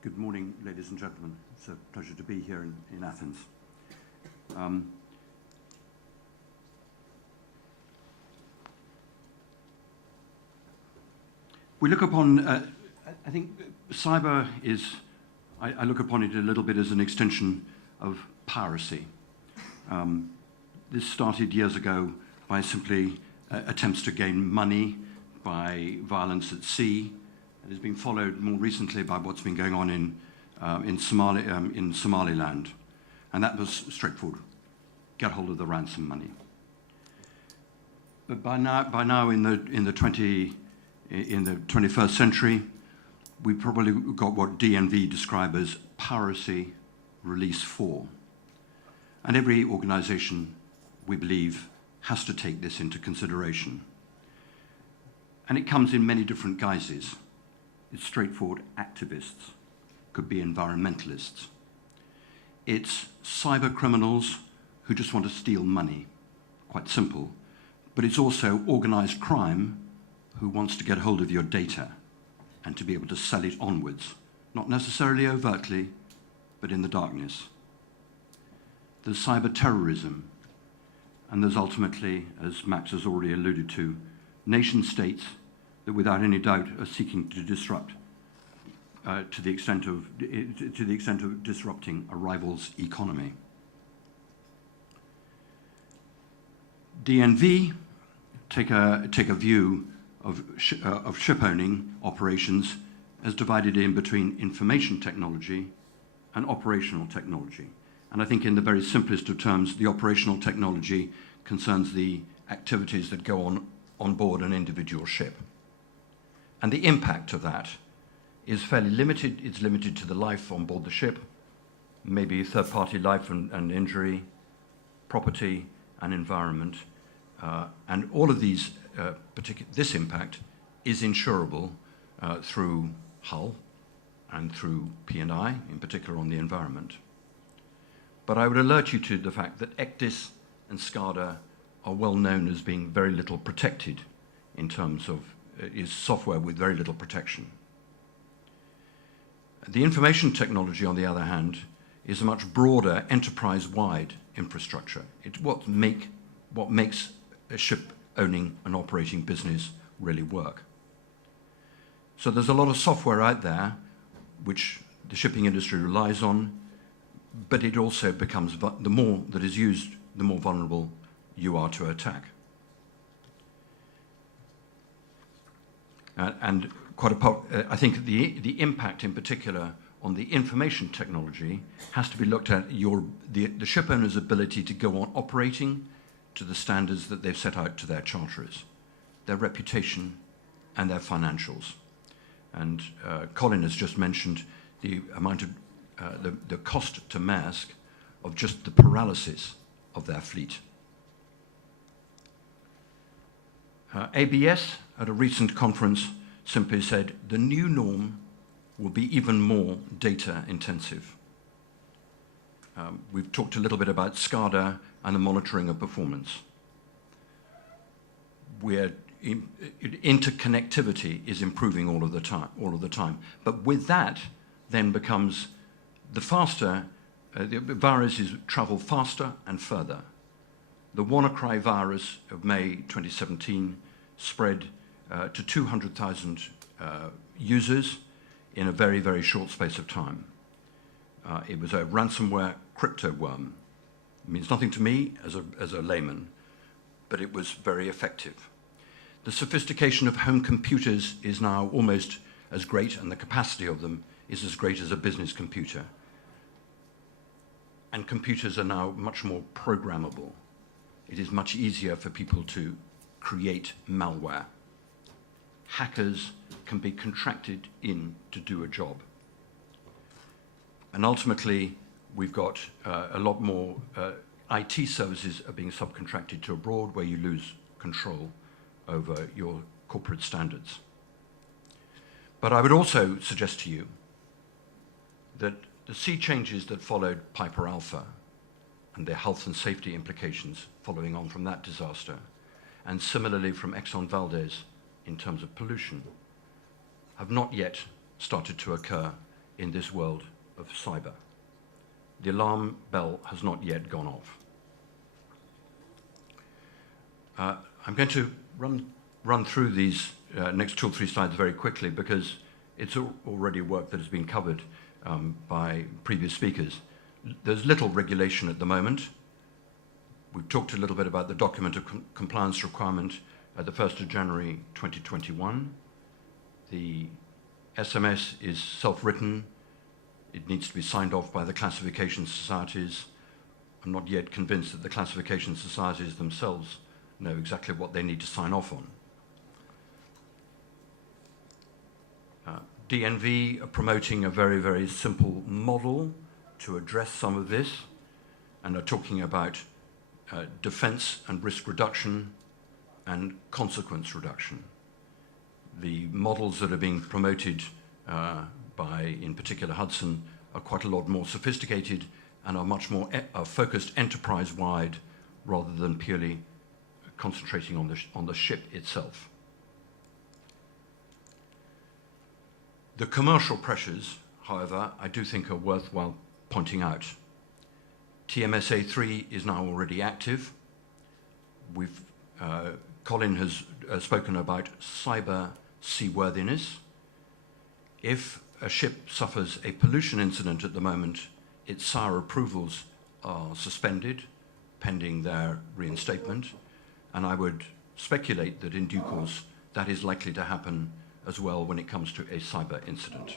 Good morning, ladies and gentlemen. It's a pleasure to be here in Athens. We look upon, I think cyber is, I look upon it a little bit as an extension of piracy. This started years ago by simply attempts to gain money by violence at sea. It has been followed more recently by what's been going on in Somaliland. And that was straightforward. Get hold of the ransom money. But by now in the 21st century, we've probably got what DNV describe as Piracy Release 4. And every organization, we believe, has to take this into consideration. And it comes in many different guises. It's straightforward activists, could be environmentalists. It's cyber criminals who just want to steal money, quite simple. But it's also organized crime who wants to get hold of your data and to be able to sell it onwards, not necessarily overtly, but in the darkness. There's cyber terrorism, and there's ultimately, as Max has already alluded to, nation states that without any doubt are seeking to disrupt to the extent of disrupting a rival's economy. DNV take a view of ship owning operations as divided in between information technology and operational technology. And I think in the very simplest of terms, the operational technology concerns the activities that go on board an individual ship. And the impact of that is fairly limited. It's limited to the life on board the ship, maybe third-party life and injury, property and environment. And all of these, this impact is insurable through hull and through P&I, in particular on the environment. But I would alert you to the fact that ECDIS and SCADA are well known as being very little protected in terms of is software with very little protection. The information technology, on the other hand, is a much broader enterprise-wide infrastructure. It's what makes a ship owning and operating business really work. So there's a lot of software out there which the shipping industry relies on, but it also becomes, the more that is used, the more vulnerable you are to attack. And I think the impact in particular on the information technology has to be looked at the ship owner's ability to go on operating to the standards that they've set out to their charterers, their reputation and their financials. And Colin has just mentioned the amount of the cost to Maersk of just the paralysis of their fleet. ABS at a recent conference simply said the new norm will be even more data intensive. We've talked a little bit about SCADA and the monitoring of performance. Interconnectivity is improving all of the time. But with that then becomes the faster, the viruses travel faster and further. The WannaCry virus of May 2017 spread to 200,000 users in a very, very short space of time. It was a ransomware crypto worm. It means nothing to me as a layman, but it was very effective. The sophistication of home computers is now almost as great, and the capacity of them is as great as a business computer. And computers are now much more programmable. It is much easier for people to create malware. Hackers can be contracted in to do a job. And ultimately, we've got a lot more IT services are being subcontracted to abroad, where you lose control over your corporate standards. But I would also suggest to you that the sea changes that followed Piper Alpha and their health and safety implications following on from that disaster, and similarly from Exxon Valdez in terms of pollution, have not yet started to occur in this world of cyber. The alarm bell has not yet gone off. I'm going to run through these next 2 or 3 slides very quickly because it's already work that has been covered by previous speakers. There's little regulation at the moment. We've talked a little bit about the document of compliance requirement at the 1st of January 2021. The SMS is self-written. It needs to be signed off by the classification societies. I'm not yet convinced that the classification societies themselves know exactly what they need to sign off on. DNV are promoting a very, very simple model to address some of this and are talking about defense and risk reduction and consequence reduction. The models that are being promoted by, in particular, Hudson are quite a lot more sophisticated and are much more focused enterprise-wide rather than purely concentrating on the ship itself. The commercial pressures, however, I do think are worthwhile pointing out. TMSA3 is now already active. Colin has spoken about cyber seaworthiness. If a ship suffers a pollution incident at the moment, its SAR approvals are suspended pending their reinstatement, and I would speculate that in due course that is likely to happen as well when it comes to a cyber incident.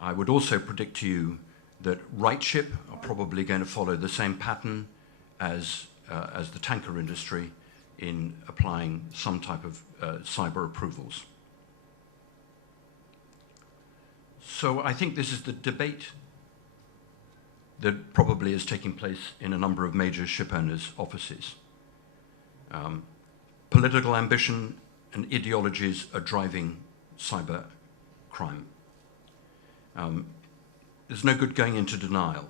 I would also predict to you that RightShip are probably going to follow the same pattern as the tanker industry in applying some type of cyber approvals. So I think this is the debate that probably is taking place in a number of major ship owners' offices. Political ambition and ideologies are driving cyber crime. There's no good going into denial.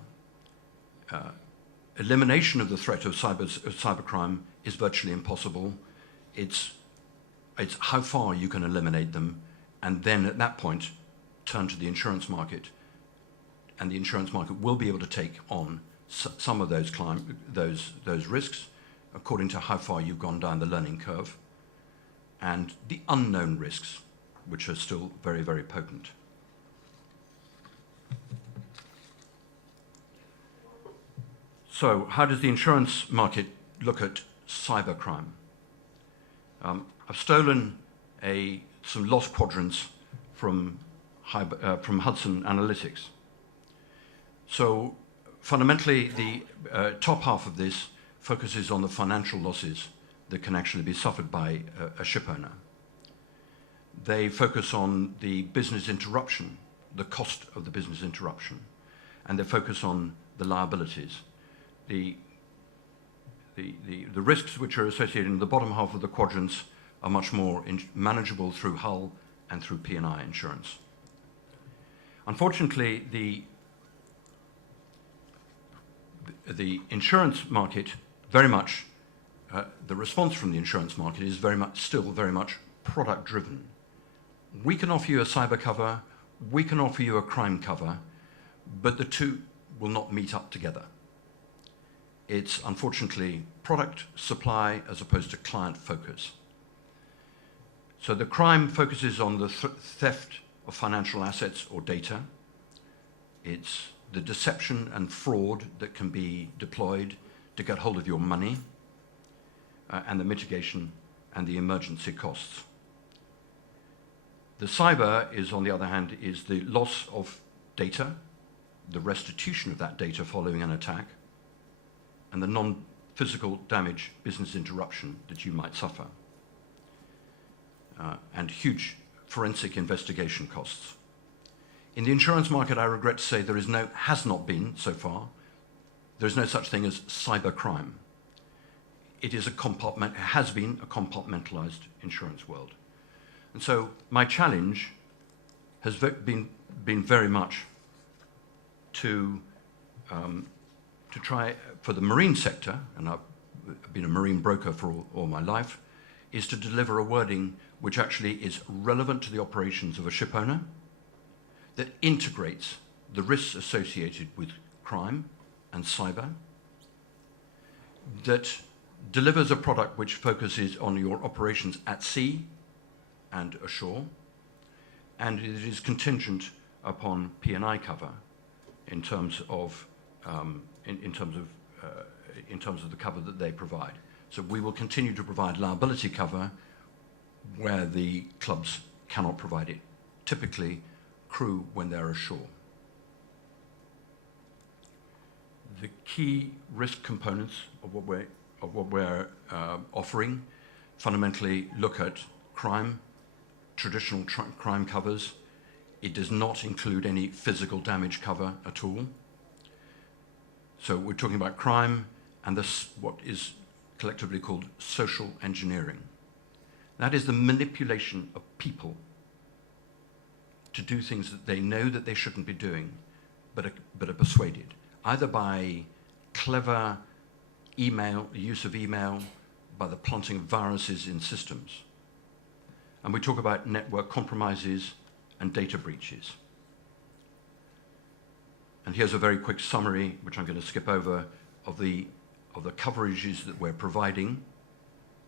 Elimination of the threat of cybercrime is virtually impossible. It's how far you can eliminate them, and then at that point, turn to the insurance market, and the insurance market will be able to take on some of those risks according to how far you've gone down the learning curve, and the unknown risks, which are still very, very potent. So how does the insurance market look at cybercrime? I've stolen some lost quadrants from Hudson Analytics. So fundamentally, the top half of this focuses on the financial losses that can actually be suffered by a ship owner. They focus on the business interruption, the cost of the business interruption, and they focus on the liabilities. The risks which are associated in the bottom half of the quadrants are much more manageable through hull and through P&I insurance. Unfortunately, the insurance market very much, the response from the insurance market is still very much product driven. We can offer you a cyber cover, we can offer you a crime cover, but the two will not meet up together. It's unfortunately product supply as opposed to client focus. So the crime focuses on the theft of financial assets or data. It's the deception and fraud that can be deployed to get hold of your money, and the mitigation and the emergency costs. The cyber is, on the other hand, is the loss of data, the restitution of that data following an attack, and the non-physical damage, business interruption that you might suffer, and huge forensic investigation costs. In the insurance market, I regret to say has not been so far, there's no such thing as cyber crime. It has been a compartmentalized insurance world. And so my challenge has been very much to try, for the marine sector, and I've been a marine broker for all my life, is to deliver a wording which actually is relevant to the operations of a ship owner, that integrates the risks associated with crime and cyber, that delivers a product which focuses on your operations at sea and ashore, and it is contingent upon P&I cover in terms of the cover that they provide. So we will continue to provide liability cover where the clubs cannot provide it, typically crew when they're ashore. The key risk components of what we're offering fundamentally look at crime, traditional crime covers. It does not include any physical damage cover at all. So we're talking about crime and this, what is collectively called social engineering. That is the manipulation of people to do things that they know that they shouldn't be doing, but are persuaded, either by clever use of email, by the planting of viruses in systems. And we talk about network compromises and data breaches. And here's a very quick summary, which I'm going to skip over, of the coverages that we're providing.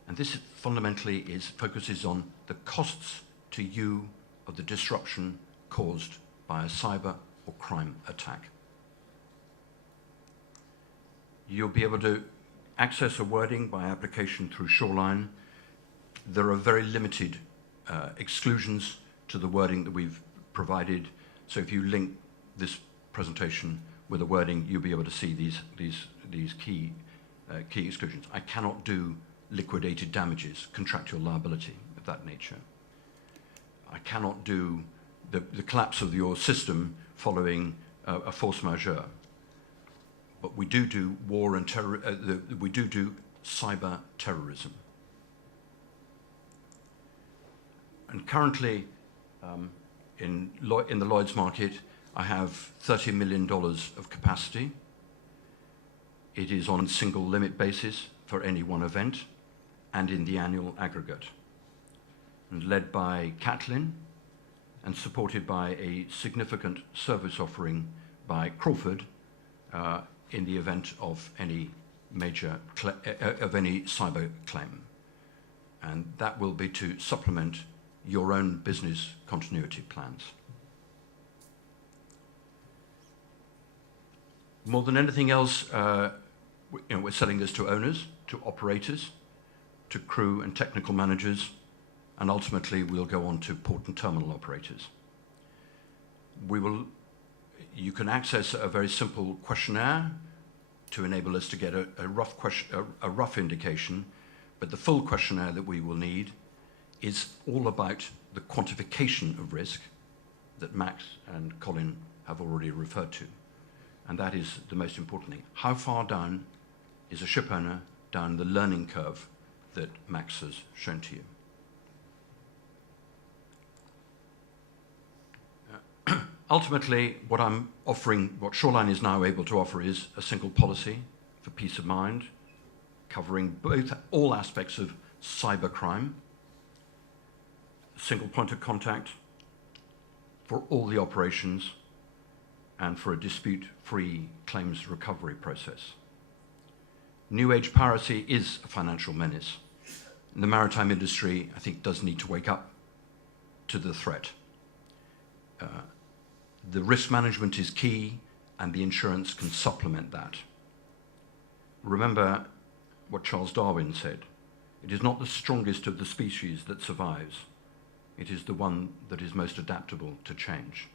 And this fundamentally focuses on the costs to you of the disruption caused by a cyber or crime attack. You'll be able to access a wording by application through Shoreline. There are very limited exclusions to the wording that we've provided. So if you link this presentation with a wording, you'll be able to see these key exclusions. I cannot do liquidated damages, contractual liability of that nature. I cannot do the collapse of your system following a force majeure. But we do war and terror. We do cyber terrorism. And currently, in the Lloyd's market, I have $30 million of capacity. It is on single limit basis for any one event, and in the annual aggregate, and led by Catlin, and supported by a significant service offering by Crawford in the event of any major any cyber claim. And that will be to supplement your own business continuity plans. More than anything else, we're selling this to owners, to operators, to crew and technical managers, and ultimately we'll go on to port and terminal operators. You can access a very simple questionnaire to enable us to get a rough indication, but the full questionnaire that we will need is all about the quantification of risk that Max and Colin have already referred to. And that is the most important thing. How far down is a ship owner down the learning curve that Max has shown to you? Ultimately, what I'm offering, what Shoreline is now able to offer, is a single policy for peace of mind, covering all aspects of cybercrime, a single point of contact for all the operations, and for a dispute-free claims recovery process. New age piracy is a financial menace. And the maritime industry, I think, does need to wake up to the threat. The risk management is key, and the insurance can supplement that. Remember what Charles Darwin said: it is not the strongest of the species that survives, it is the one that is most adaptable to change.